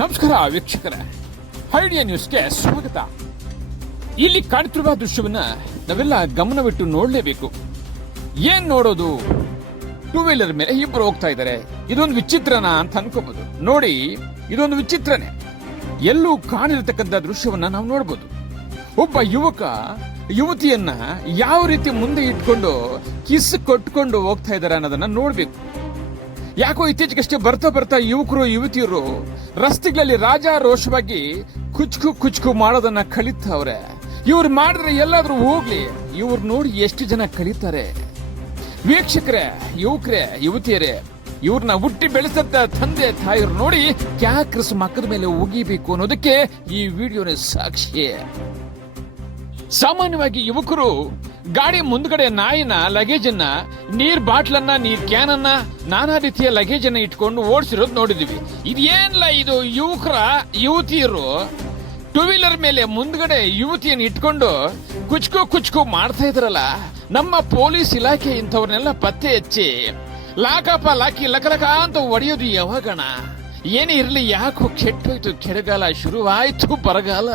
ನಮಸ್ಕಾರ ವೀಕ್ಷಕರೇ. ಹೈಡಿಯಾ ನ್ಯೂಸ್ಗೆ ಸ್ವಾಗತ. ಇಲ್ಲಿ ಕಾಣುತ್ತಿರುವ ದೃಶ್ಯವನ್ನ ನಾವೆಲ್ಲ ಗಮನವಿಟ್ಟು ನೋಡಲೇಬೇಕು. ಏನ್ ನೋಡೋದು? ಟೂ ವೀಲರ್ ಮೇಲೆ ಇಬ್ಬರು ಹೋಗ್ತಾ ಇದ್ದಾರೆ ಇದೊಂದು ವಿಚಿತ್ರನ ಅಂತ ಅನ್ಕೋಬಹುದು ನೋಡಿ, ಇದೊಂದು ವಿಚಿತ್ರನೇ. ಎಲ್ಲೂ ಕಾಣಿರತಕ್ಕಂಥ ದೃಶ್ಯವನ್ನ ನಾವು ನೋಡಬಹುದು ಒಬ್ಬ ಯುವಕ ಯುವತಿಯನ್ನ ಯಾವ ರೀತಿ ಮುಂದೆ ಇಟ್ಕೊಂಡು ಕಿಸ್ ಕೊಟ್ಕೊಂಡು ಹೋಗ್ತಾ ಇದ್ದಾರೆ ಅನ್ನೋದನ್ನ ನೋಡ್ಬೇಕು. ಯಾಕೋ ಇತ್ತೀಚೆಗಷ್ಟೇ ಬರ್ತಾ ಬರ್ತಾ ಯುವಕರು, ಯುವತಿಯರು ರಸ್ತೆಗಳಲ್ಲಿ ರಾಜಾರೋಷವಾಗಿ ಕುಚ್ಕು ಕುಚ್ಕು ಮಾಡೋದನ್ನ ಕಲಿತವ್ರೆ. ಇವ್ರು ಮಾಡಿದ್ರೆ ಎಲ್ಲಾದ್ರೂ ಹೋಗ್ಲಿ, ಇವ್ರು ನೋಡಿ ಎಷ್ಟು ಜನ ಕಲಿತಾರೆ. ವೀಕ್ಷಕರೇ, ಯುವಕರೇ, ಯುವತಿಯರೇ ಇವ್ರನ್ನ ಹುಟ್ಟಿ ಬೆಳೆಸಂತ ತಂದೆ ತಾಯಿರು ನೋಡಿ ಕ್ಯಾಕ್ರಸ್ ಮಕ್ಕದ ಮೇಲೆ ಉಗಿಬೇಕು ಅನ್ನೋದಕ್ಕೆ ಈ ವಿಡಿಯೋನೇ ಸಾಕ್ಷಿ ಸಾಮಾನ್ಯವಾಗಿ ಯುವಕರು ಗಾಡಿ ಮುಂದ್ಗಡೆ ನಾಯಿನ ಲಗೇಜ್ ಅನ್ನ ನೀರ್ ಬಾಟ್ಲನ್ನ, ನೀರ್ ಕ್ಯಾನ್ ಅನ್ನ ನಾನಾ ರೀತಿಯ ಲಗೇಜ್ ಅನ್ನ ಇಟ್ಕೊಂಡು ಓಡಿಸಿರೋದು ನೋಡಿದೀವಿ. ಇದೇನಿಲ್ಲ ಇದು ಯುವಕರ, ಯುವತಿಯರು? ಟೂ ವೀಲರ್ ಮೇಲೆ ಮುಂದ್ಗಡೆ ಯುವತಿಯನ್ನು ಇಟ್ಕೊಂಡು ಕುಚ್ಕು ಕುಚ್ಕು ಮಾಡ್ತಾ ಇದ್ರಲ್ಲ, ನಮ್ಮ ಪೊಲೀಸ್ ಇಲಾಖೆ ಇಂಥವ್ರನ್ನೆಲ್ಲ ಪತ್ತೆ ಹಚ್ಚಿ, ಲಾಕಪ್ಪ, ಲಾಕಿ ಲಕಲಕ ಅಂತ ಒಡೆಯೋದು ಯಾವಾಗಣ? ಏನೇ ಇರ್ಲಿ, ಯಾಕೋ ಕೆಟ್ಟೋಯ್ತು, ಕೆಡಗಾಲ ಶುರುವಾಯ್ತು, ಬರಗಾಲ.